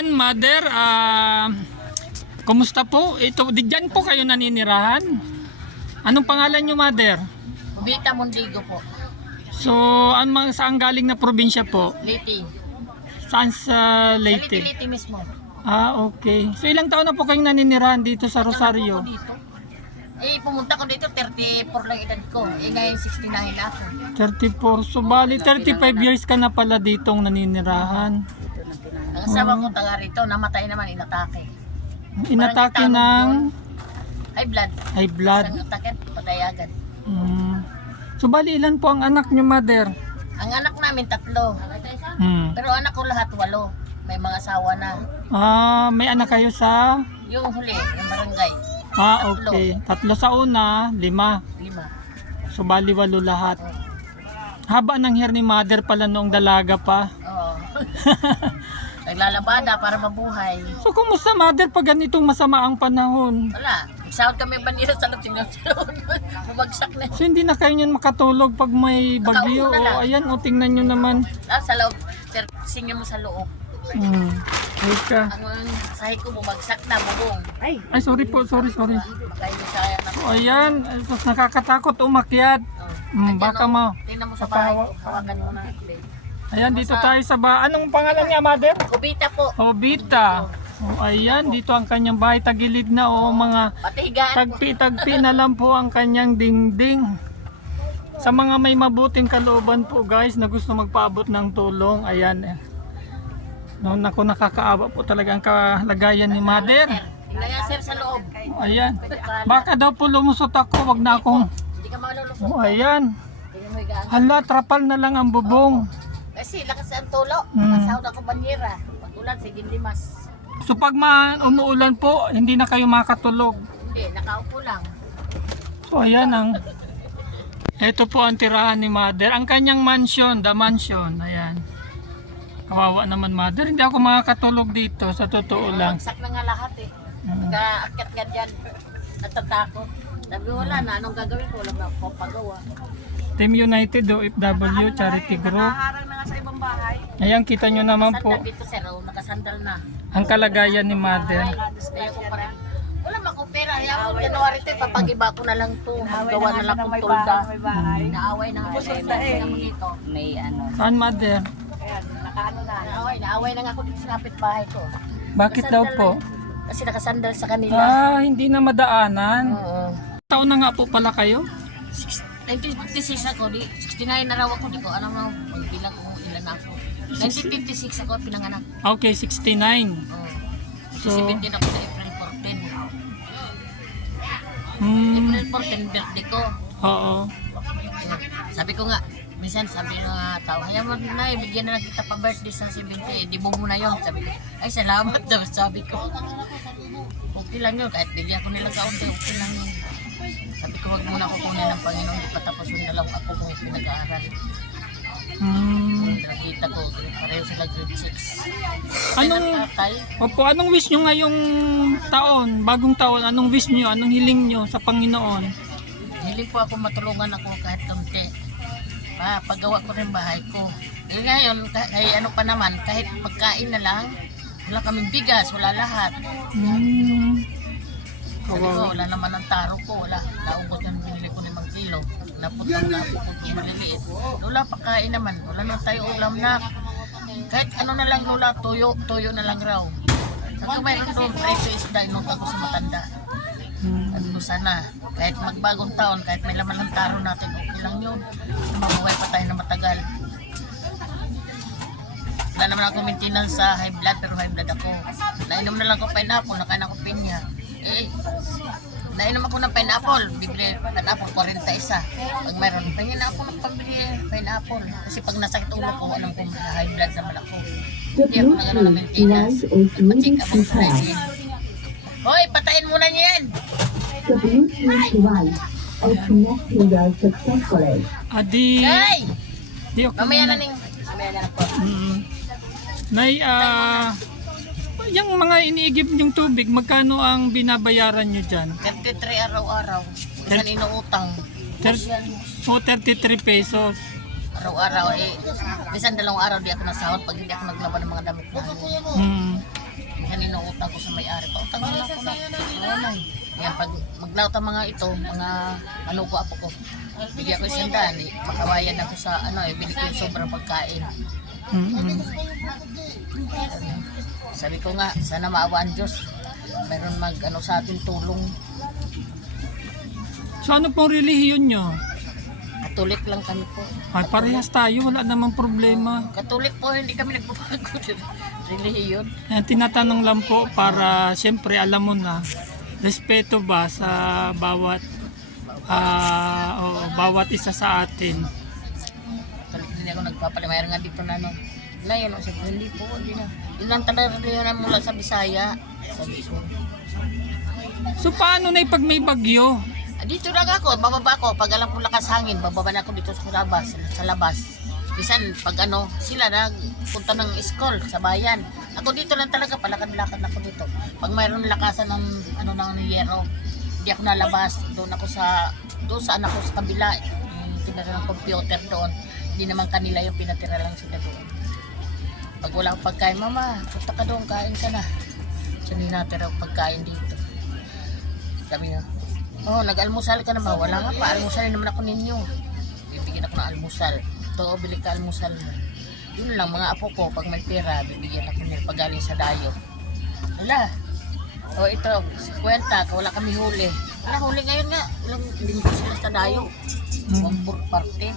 Ayan, mother, kumusta po? Ito, diyan po kayo naninirahan? Anong pangalan nyo, mother? Vita Mondigo po. So, saan galing na probinsya po? Liti. Saan sa Leyte? Liti mismo. Okay. So, ilang taon na po kayong naninirahan dito sa Rosario? Dito. Pumunta ko dito, 34 lang edad ko. Ngayon 69 na ako. 34. So, bali, 35 years ka na pala ditong naninirahan. Ang asawa ko taga rito, namatay naman, inatake. Inatake ng High blood. high blood. Isang atake, patay agad. So, bali, ilan po ang anak nyo, mother? Ang anak namin 3. Pero anak ko lahat 8. May mga asawa na. May anak kayo sa... Yung huli, yung barangay. Okay. 3 sa una, 5. 5. So, bali 8 lahat. Haba ng hair ni mother pala noong dalaga pa. Oo. Naglalabada para mabuhay. So, kumusta mother pag ganitong masama ang panahon? Wala. Sahod kami banira sa lutin. Bumagsak na. So, hindi na kayo niyan makatulog pag may bagyo. Nakaupo na lang. Ayan, tingnan nyo naman. Sa loob. Sir, singin mo sa loob. Ika. Ang sahi ko bumagsak na, bubong. Ay, sorry po. Sorry. Kaya yung saya na. So, ayan. Tapos nakakatakot umakyat. Baka mo. Tingnan mo sa bahay ko. Hawakan mo na. Ayan, dito tayo sa Anong pangalan niya, mother? Kubita po. Obita. Ayan, dito ang kanyang bahay. Tagilid na mga Pati higaan po. tagpi-tagpi na lang po ang kanyang dingding. Sa mga may mabuting kalooban po guys na gusto magpaabot ng tulong, ayan. Naku, nakakaawa po talaga ang kalagayan ni mother. Tingnan nga sir sa loob. Ayan. Baka daw po lumusot ako, wag na akong... Hindi ka malulusot. Ayan. Tingnan mo higaan. Hala, trapal na lang ang bubong. Kasi lakas ang tulo. Sahod ako banira. Pag ulan, sige limas. So pag umuulan po, hindi na kayo makatulog. Hindi, nakaupo lang. So ayan ito po ang tirahan ni mother. Ang kanyang mansion, the mansion. Ayan. Kawawa naman mother. Hindi ako makakatulog dito sa totoo lang. Bagsak na nga lahat eh. Nagkaakyat ka dyan. Natatakot. Sabi wala na, anong gagawin ko? Wala na ako pagawa. Team United OFW Charity Group. Nakaharang na nga sa ibang bahay. Ayan, kita nyo naman po Sandal dito sir, nakasandal na. ang kalagayan ni mother. Ayaw ko pa rin. Wala makupera. Ayaw ko, January 10, papag-iba ko na lang to. Gawa na lang kong tulda. Naaway na nga. Dito. May ano. Saan mother? Nakaano na. Naaway na nga ako dito sa kapitbahay ko. Bakit daw po? Kasi nakasandal sa kanila. Hindi na madaanan. Oo. Taon na nga po pala kayo? 1956 ako, 69 na raw ako, di ko alam na magbilang kung ilan na ako. 1956 ako pinanganak. Okay, 69. So, 17 ako sa April 14. April 14, birthday ko. Oo. Sabi ko nga, minsan sabi ng mga tao, kaya mo na, bigyan na lang kita pa birthday sa 70, di mo muna yun. Sabi ko, ay salamat daw, sabi ko. Okay lang yun, kahit bigyan ko nila kaunti, okay lang yun. Sabi ko, wag muna ako kunin ng Panginoon, di patapos yung dalawang ako kung pinag-aaral. Kita ko, pareho sila grade 6. Anong wish nyo ngayong taon, bagong taon, anong wish nyo, anong hiling nyo sa Panginoon? Hiling po ako matulungan ako kahit konti. Paggawa ko rin bahay ko. Ngayon, ano pa naman, kahit pagkain na lang, wala kaming bigas, wala lahat. Sabi ko, wala naman ang taro ko, wala. Naubos yung binili ko 5 kilo. Naputang ko maliliit. Lola, pagkain naman. Wala na tayo ulam na. Kahit ano na lang, Lola, tuyo na lang raw. Sabi ko, mayroon doon, preso isda, inunta ko sa matanda. Ano sana, kahit magbagong taon, kahit may laman ng taro natin, okay lang yun. Mabuhay pa tayo na matagal. Wala naman ako maintenance sa high blood, pero high blood ako. Nainom na lang ako pineapple, nakain ako pinya. Nainom ako ng pineapple, bibili pineapple, 41. Pag mayroon, pahingin na ako ng pambili pineapple. Kasi pag nasakit ulo ko, alam ko high blood naman ako. Hindi ako nagano ng maintenance. Nagpa-check up ako sa resin. Hoy, patayin muna niya yan! The Bluetooth device is connected successfully. Hey! Di okay. Mamaya na po. Nay, yung mga iniigib yung tubig, magkano ang binabayaran nyo dyan? 33 araw-araw. Minsan inuutang. 33 pesos. Araw-araw minsan 2 araw di ako nasahod pag hindi ako naglaba ng mga damit namin. kanino utang ko sa may-ari. Pautang na ako na. Wala. Yan, pag maglaot ang mga ito, mga ano ko, apo ko, bigyan ko isang daan, makawayan ako sa bili ko yung sobrang pagkain. Sabi ko nga, sana maawa ang Diyos. Meron sa atin tulong. So ano pong relihiyon nyo? Katolik lang kami po. Ay, parehas tayo, wala namang problema. Katolik po, hindi kami nagbabago. Relihiyon. Tinatanong lang po para siyempre alam mo na respeto ba sa bawat isa sa atin. Katolik din ako nagpapalimayar nga dito na Ngayon, hindi po, hindi na. Yun lang talaga relihiyon mula sa Bisaya. Sabi ko. So paano na pag may bagyo? Dito lang ako, bababa ako. Pag alam ko lakas hangin, bababa na ako dito sa labas. Bisan pag sila nagpunta ng school sa bayan. Ako dito lang talaga, palakad-lakad ako dito. Pag mayroon lakasan ng ng yero, hindi ako nalabas. Doon sa anak ko sa kabila, yung tinira ng computer doon. Hindi naman kanila yung pinatira lang sila doon. Pag wala akong pagkain, mama, punta ka doon, kain ka na. So, hindi natira ang pagkain dito. Sabi niya, nag-almusal ka na ba? Wala nga pa, almusalin naman ako ninyo. Bibigyan ako ng almusal. Ito, bili ka almusal mo. Yun lang, mga apo ko, pag may pera, bibigyan ako nila pag galing sa dayo. Wala. Ito, 50, wala kami huli. Wala, huli ngayon nga. Ilang linggo sila sa dayo. Bumbur parte.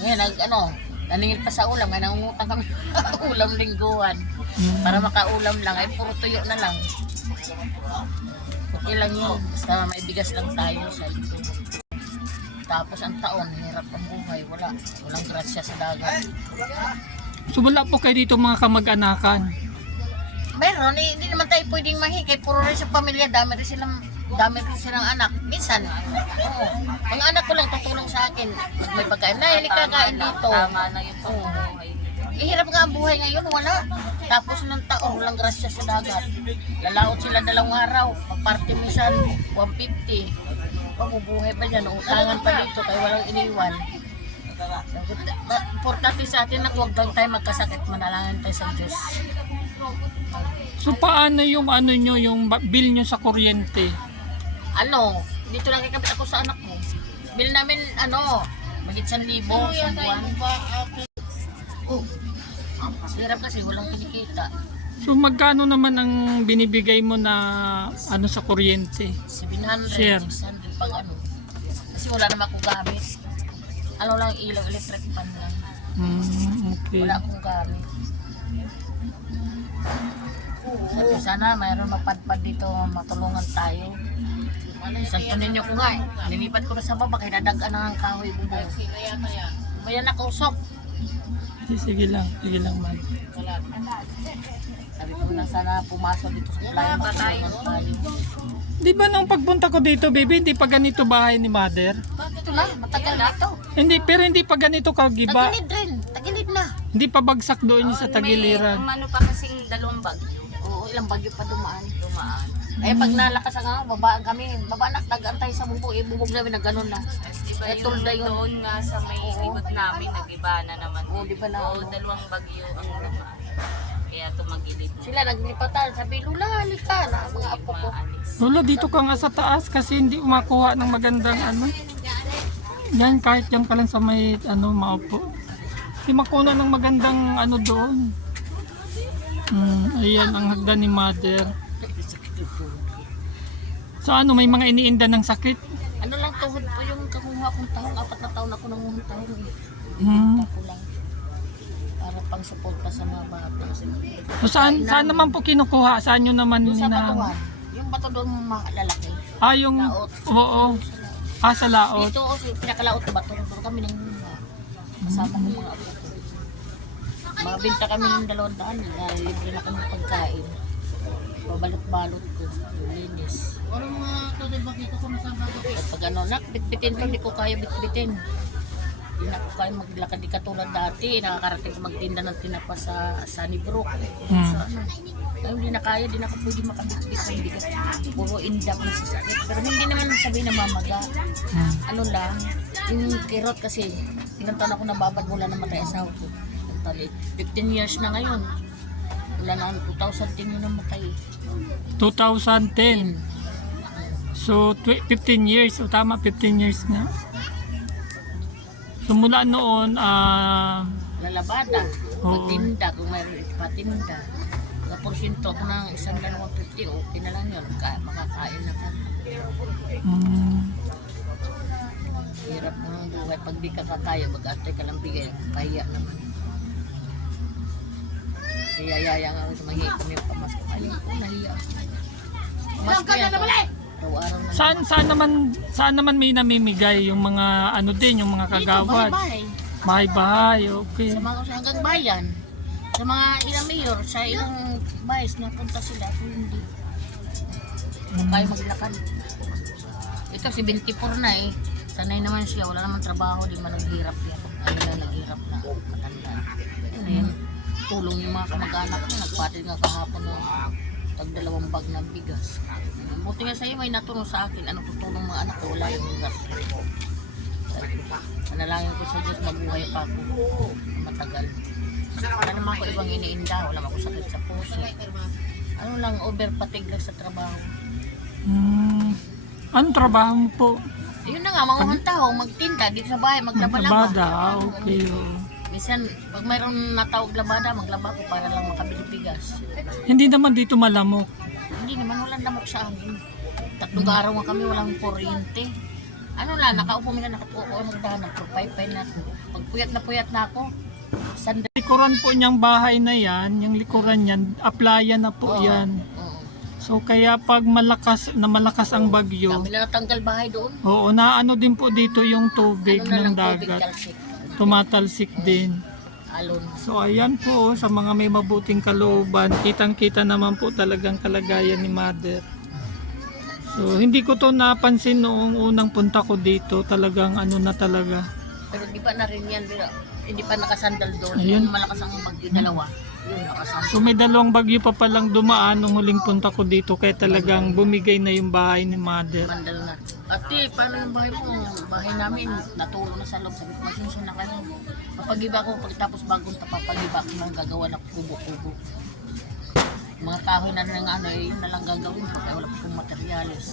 Ngayon, naningil pa sa ulam. Ngayon, nangungutang kami ulam lingguhan. Para makaulam lang, ay puro tuyo na lang. Okay lang yun. Basta may bigas lang tayo sa ito. Tapos ang taon, hirap ang buhay. Walang grasya sa dagat. So wala po kayo dito mga kamag-anakan? Meron, hindi naman tayo pwedeng mahikay. Puro rin sa pamilya, dami rin silang anak. Minsan, mga anak ko lang tutulong sa akin. Pag may pagkain, hindi kakain dito. Tama na yung buhay. Hirap nga ang buhay ngayon, wala. Tapos ng taon, walang grasya sa dagat. Lalaot sila 2 araw. Pagparte minsan, 150. Mabubuhay pa dyan, utangan pa dito, kaya walang iniwan. Importante sa atin na huwag tayo magkasakit, manalangin tayo sa Diyos. So paano yung yung bill nyo sa kuryente? Dito lang kakabit ako sa anak mo. Bill namin, magit 1,000 sa buwan. Hirap kasi, walang kinikita. So magkano naman ang binibigay mo na sa kuryente? 700, Share. 600 pag Kasi wala naman akong gamit. Lang ilaw, electric pan lang. Okay. Wala akong gamit. Sana mayroon mapadpad dito, matulungan tayo. Santunin niyo ko nga nilipat ko na sa baba, kaya nadagaan ang kahoy bubong. Bayan na kausok. Sige lang man. Sabi ko na sana pumasok dito sa playa, matulungan tayo. Di ba nung pagpunta ko dito, baby, hindi pa ganito bahay ni mother? Ito na, matagal na ito. Pero hindi pa ganito kagiba. Tagilid rin, tagilid na. Hindi pa bagsak doon sa tagiliran. May pa kasing 2 bagyo. Oo, ilang bagyo pa dumaan. Pag nalakas babaan kami, babaan nag-antay sa bubong, bubog namin na gano'n na. Diba Tulda yun. doon nga sa may likod namin, nag-iba na naman. Di ba na? 2 bagyo ang dumaan. Kaya tumagilid na. Sila naglipatan, sabi, Lula, halika na, mga apo ko. Lola, dito ka nga sa taas kasi hindi umakuha ng magandang Yan, kahit yan ka lang sa may maupo. Hindi makuna ng magandang doon. Ayan ang hagdan ni mother. So may mga iniinda ng sakit? Lang tuhod po yung kakuha kong taon, 4 na taon ako nanguhang taon. Ako lang. Para pang suporta sa mga bata. So saan naman po kinukuha? Saan nyo naman Sa batuhan. Yung bato doon malalaki. yung Laot. oo. Sa laot. Dito pinakalaot na bato. Doon kami nanguha. Kasama ng mga apo ko. Mabinta kami ng 200. Libre na kami pagkain. Babalot-balot ko. Linis. At pag bitbitin ko, di ko kaya bitbitin. Hindi na ko kaya maglakad di katulad dati. Nakakarating ko magtinda ng tinapa sa Sunnybrook. Ngayon hindi na kaya, di na ko pwede makabitbit ng bigat. Puro indak na sa sakit. Pero hindi naman sabi na mamaga. Lang, yung kirot kasi, ilang taon ako nababad mula na matay asawa ko. 15 years na ngayon. Wala na, 2010 yun namatay. 2010. So 15 years, o tama, 15 years nga. So mula noon, Lalabada, Oo. patinda, kung mayroon patinda. Sa porsyento ko ng 1,250, okay na lang yun, makakain na ka. Hirap mo ng buhay, pag di ka kakaya, mag-atay ka lang bigay, kaya naman. Kaya yaya nga ako sa mahihipon yung pamasko. Ayun ko, nahiya. Pamasko yan, araw-araw na. saan naman may namimigay yung mga ano din, yung mga kagawad? Bahay-bahay. Bahay-bahay, okay. Sa mga hanggang bayan, sa mga ilang mayor, sa ilang bayis na punta sila kung hindi. Kung kayo maglakad. Ito si 24 na eh. Sanay naman siya, wala naman trabaho, di man naghirap yan. Ano na naghirap na matanda. Ano yan, tulong yung mga kamag-anak niya, nagpatid nga kahapon ng tag-2 bag ng bigas. Buti nga sa'yo, may natulong sa akin, ano tutulong mga anak ko, wala yung bigas. Manalangin ko sa Diyos, mabuhay pa ako matagal. Wala naman ako ibang iniinda, wala naman ako sakit sa puso. Ano lang, over-fatigue lang sa trabaho. Anong trabaho mo po? Ayun na nga, mga tao, magtinda dito sa bahay, maglaba-laba. Labada, okay. Minsan, pag mayroong natawag labada, maglaba ko para lang makabili bigas. Hindi naman dito malamok. Hindi naman, walang damok sa amin. 3 araw nga kami, walang kuryente. Ano lang, nakaupo nga, nakatuko ako, nagdahanap, purpay-pay na. Pag puyat na ako, sandali. Likuran po niyang bahay na yan, yung likuran niyan, aplaya na po yan. Oo. So kaya pag malakas ang bagyo, Kami na natanggal bahay doon. oo, naano din po dito yung tubig Ano na ng lang, tubig, dagat. talsik, Tumatalsik din. alon. So ayan po, sa mga may mabuting kalooban, kitang-kita naman po talagang kalagayan ni Mother. So hindi ko to napansin noong unang punta ko dito, talagang ano na talaga. Pero di pa na rin yan, hindi pa nakasandal doon. Ayun. Yung malakas ang bagyo, dalawa. Yun, nakasandal. So may 2 bagyo pa palang dumaan nung huling punta ko dito, kaya talagang bumigay na yung bahay ni Mother. Mandal na. Ate, paano yung bahay mo? Bahay namin, natulog na sa loob. Sabi ko, pasensya na kayo. Papagiba ko, pagkatapos bagong papagiba ko nang gagawa ng kubo-kubo. Mga kahoy na nga ano, yun na lang gagawin ko kaya wala pa kong materyales.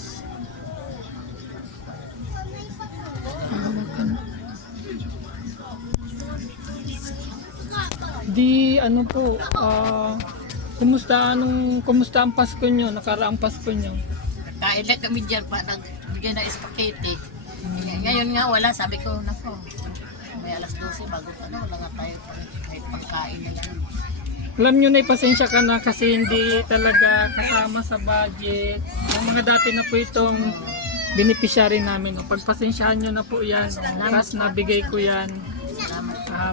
Di ano po, kumusta ang Pasko nyo, nakaraang Pasko nyo? Kain lang kami dyan pa, nagbigay na espakete. Ngayon nga wala, sabi ko, nako, may alas 12 bago wala nga tayo kahit pangkain na lang. Alam nyo na, pasensya ka na kasi hindi talaga kasama sa budget. Yung mga dati na po itong beneficiary namin. Pagpasensyahan nyo na po yan. Tapos nabigay ko yan.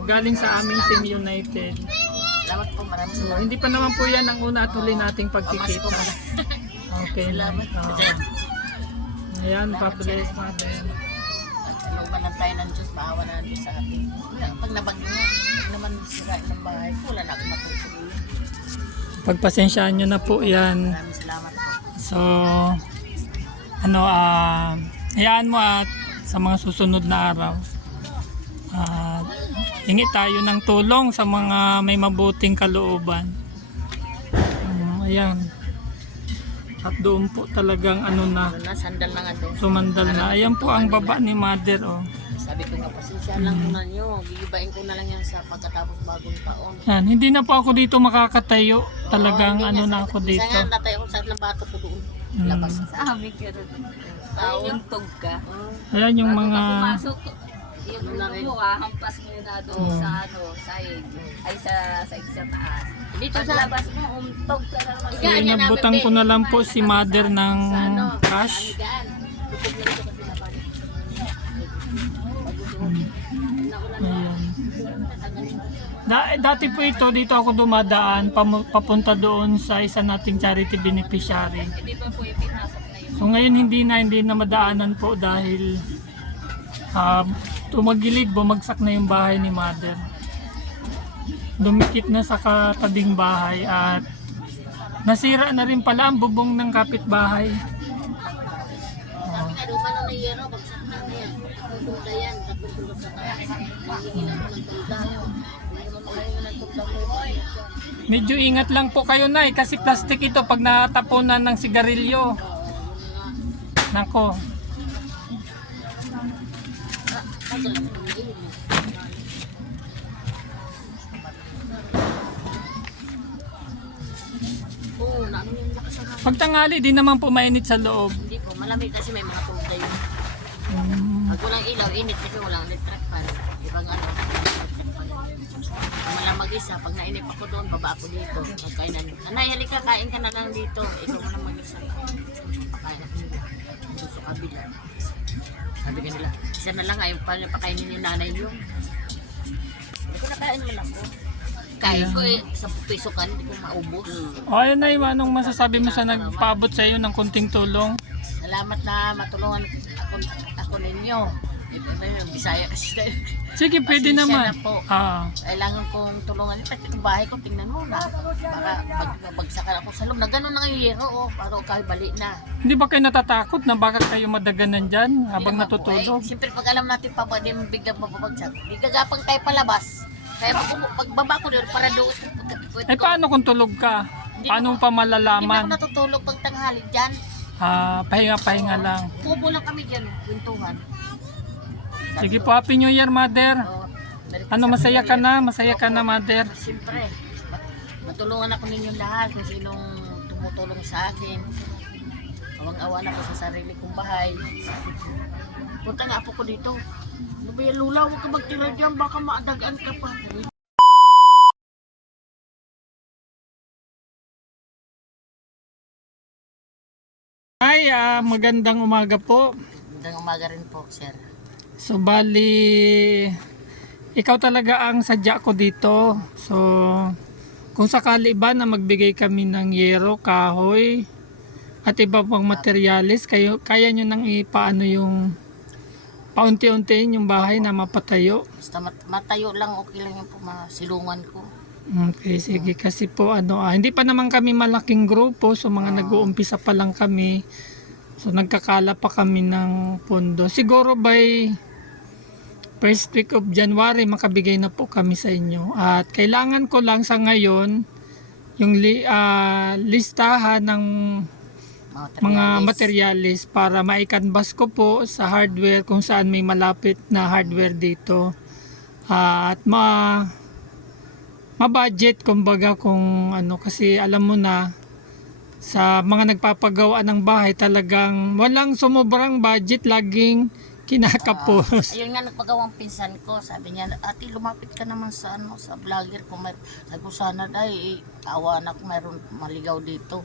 Galing sa aming Team United. Salamat po, maraming So, salamat. hindi pa naman po yan ang una at huli nating Pamasko pagkikita. pala. Okay. Salamat. Ayan, pa-bless Mother. Luban lang tayo ng Diyos, maawa na ng Diyos sa atin. Pag nabagyo nga, pag naman sira ng bahay, wala na akong matulog. Pagpasensyahan nyo na po yan. Maraming salamat po. So, hayaan mo at sa mga susunod na araw. Hingi tayo ng tulong sa mga may mabuting kalooban. Ayan. At doon po talagang ano na, Ano na, sandal na nga doon. sumandal na. Ayan po ang baba ni Mother. Oh. Sabi ko nga, pasensya lang muna nyo. Gigibain ko na lang yan sa pagkatapos bagong taon. Yan, hindi na po ako dito makakatayo. Talagang Oo, ano hindi na nga, ako sa- dito. Minsan nga, natay ako sa labato ko doon. Labas. Sa amin ka rin. Pauntog ka. Ayan yung mga... Pumasok, yung mo hampas mo na doon sa ano, saig. Ay sa taas. Dito sa Paglabas mo, umtog ka na naman. So, inabutan ko na lang po si Mother ng cash. Gaan. Tupog na dito kasi napan. Ayan. Dati po ito, dito ako dumadaan, papunta doon sa isa nating charity beneficiary. Hindi pa po ipinasok na yun. So ngayon hindi na madaanan po dahil tumagilid, bumagsak na yung bahay ni Mother. Dumikit na sa katabing bahay at nasira na rin pala ang bubong ng kapitbahay. Sabi nga, doon pa na yero, bagsak na yan. Tutulda yan, tapos tulog sa taas. Hindi na ng tulda. Medyo ingat lang po kayo, Nay, kasi plastic ito pag natapunan ng sigarilyo. Nako. Oo, namin yung lakas ng hangin. Pag tanghali, di naman po mainit sa loob. Hindi po, malamig kasi may mga tubig yun. Pag walang ilaw, init kasi walang electric fan. Ibang ano, electric fan. Kung malamag isa, pag nainip ako doon, baba ako dito. Pagkainan. Anay, halika, kain ka na lang dito. Ikaw mo lang mag-isa. Pakain ako nila. Doon sa kabila. Sabi ka nila, isa na lang ayaw pa pakainin yung nanay nyo. Hindi ko nakain naman ako. Kain ko eh, 10 piso ka, hindi ko maubos. O ayun, Nay, anong masasabi mo sa nagpaabot sa iyo ng kunting tulong? Salamat na matulungan ako ninyo. Bisaya kasi tayo. Sige, pwede Pasensya naman. na po. Kailangan kong tulungan. Pati itong bahay ko, tingnan mo na. Para pagbagsakan ako sa loob. Na gano'n na yung yero, para kayo bali na. Hindi ba kayo natatakot na baka kayo madaganan dyan habang Hindi naman po. natutulog? Siyempre pag alam natin pa ba, di mo biglang mapapagsak. Di gagapang tayo palabas. Kaya pagbaba ko doon, para doon. Eh paano kung tulog ka? Paano mo pa Hindi na ako malalaman? natutulog pag tanghali dyan. Pahinga-pahinga lang. Kubo lang kami dyan, kwentuhan. Sige po, Happy New Year, Mother. Ano, masaya ka na? Masaya ka na, Mother? Siyempre, matulungan ako ninyong lahat kung sinong tumutulong sa akin. Awang-awa na ko sa sarili kong bahay. Punta nga po ko dito. Ano ba yan, Lula? Huwag ka magtira dyan, baka maadagaan ka pa. Ay, magandang umaga po. Magandang umaga rin po, sir. So, bali, ikaw talaga ang sadya ko dito. So, kung sakali ba na magbigay kami ng yero, kahoy, at iba pang materialis, kaya nyo nang ipaano yung paunti-untiin yung bahay na mapatayo. Basta matayo lang, okay lang yung silungan ko. Okay, sige. Kasi po, hindi pa naman kami malaking grupo. So, mga nag-uumpisa pa lang kami. So, nagkakala pa kami ng pondo. Siguro by first week of January, makabigay na po kami sa inyo. At kailangan ko lang sa ngayon, yung listahan ng mga materialis para maikanbas ko po sa hardware kung saan may malapit na hardware dito. At ma-budget kumbaga kung ano, kasi alam mo na sa mga nagpapagawa ng bahay talagang walang sumubrang budget, laging kinakapos. Ayun nga nagpagawang pinsan ko, sabi niya, ate lumapit ka naman sa sa vlogger kung may, sabi ko sana dahil awa anak mayroon maligaw dito.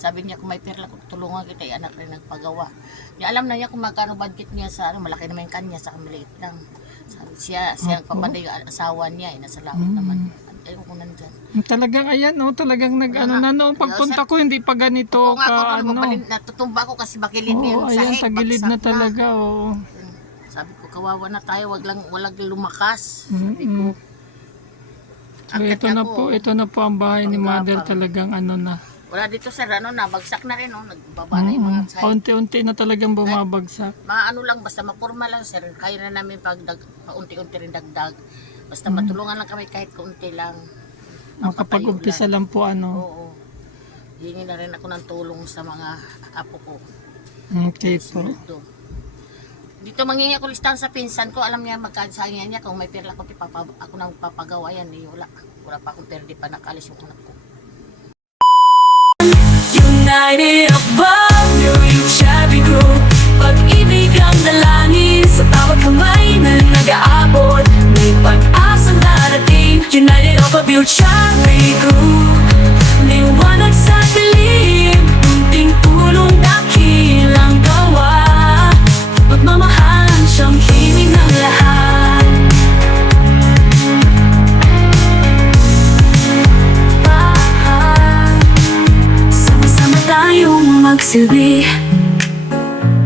Sabi niya kung may perla ko tulungan kita, anak rin nagpagawa. Di alam na niya kung magkano budget niya sa malaki naman yung kanya sa maliit lang. Sabi siya ang papaday asawa niya, nasalamat naman. Ayun ko nandyan. Talagang ayan, talagang noong pagpunta ko hindi pa ganito Kung ako ka natutumba ko kasi bakilid niya Oo, yung ayan, sahig. tagilid bagsak na talaga, oo. Sabi ko kawawa na tayo, walang lumakas. Sabi ko. So ito na po ang bahay ni Mother, talagang na. Wala dito sir, bagsak na rin, nagbaba na yung mga sahig. Paunti-unti na talagang bumabagsak. Maano lang, basta mapurma lang sir, kaya na namin paunti-unti rin dagdag. Basta matulungan lang kami kahit kaunti lang. Makapag-umpisa lang po Oo. Hingi na rin ako ng tulong sa mga apo ko. Okay po. Dito mangingi ako listahan sa pinsan ko, alam niya magkasayan niya kung may perla ko, ako nang papagawa yan, wala pa akong perdi pa nakalis yung anak ko. United above, yung shabby crew. Pag-ibig ang dalangin sa tawag kamay na nag-aabot. May pag-asang darating. United above, yung shabby crew. Liwanag sa dilim, munting tulong dakilang gawa. Pagmamahalan siyang himig ng lahat. Sama-sama tayong magsilbi.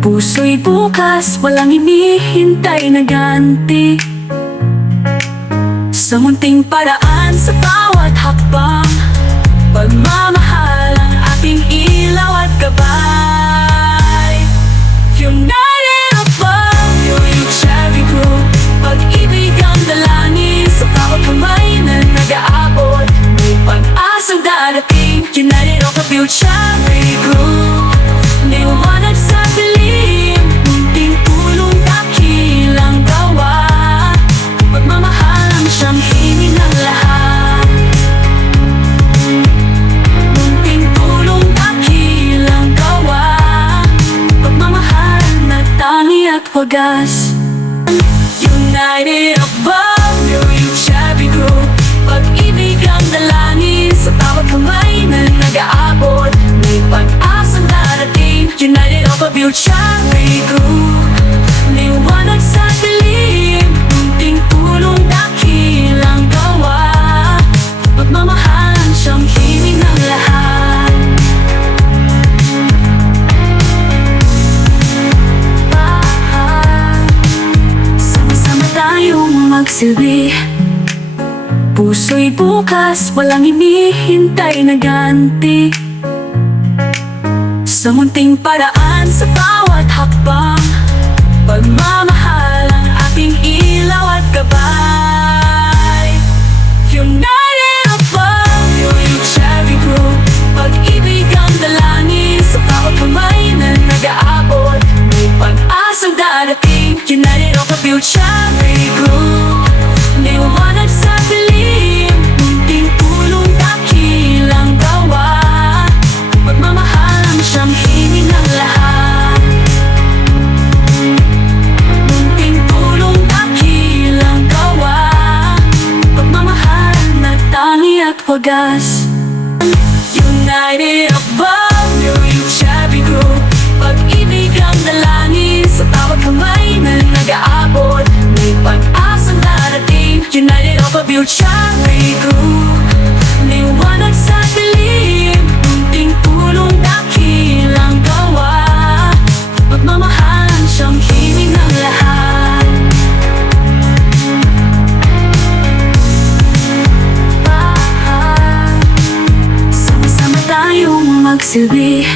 Puso'y bukas, walang hinihintay na ganti. Sa munting paraan, sa bawat hakbang, pagmamahal ang ating ilaw at gabay. United above, yung shabby crew. Pag-ibig ang dalangin sa bawat kamay na wagas. United above, your Shabby Group. Pag-ibig ang dalangin sa bawat kamay na nag-aabot. May pag-asang darating. United above, your Shabby Group. Liwanag sa dilim, munting tulong, dakilang gawa. Pagmamahalan siyang himig ng lahat. Sama-sama tayong magsilbi. Puso'y bukas, walang hinihintay na ganti. Sa munting paraan, sa bawat hakbang, pagmamahal ang ating ilaw at gabay. United above, your Shabby Group. Pag-ibig ang dalangin sa bawat kamay na nag-aabot. May pag-asang darating. United above, your Shabby Group. Liwanag sa dilim, munting tulong, dakilang gawa. Pagmamahal ang siyang himig ng lahat. Munting tulong, dakilang gawa. Pagmamahal na tangi at wagas. United above, your Shabby Group. Pag-ibig ang dalangin sa bawat kamay na nag-aabot. May pag-asang darating. United above, your Shabby Group. Liwanag sa dilim, munting tulong, dakilang gawa. Pagmamahal ang siyang himig ng lahat. Sama-sama tayong magsilbi.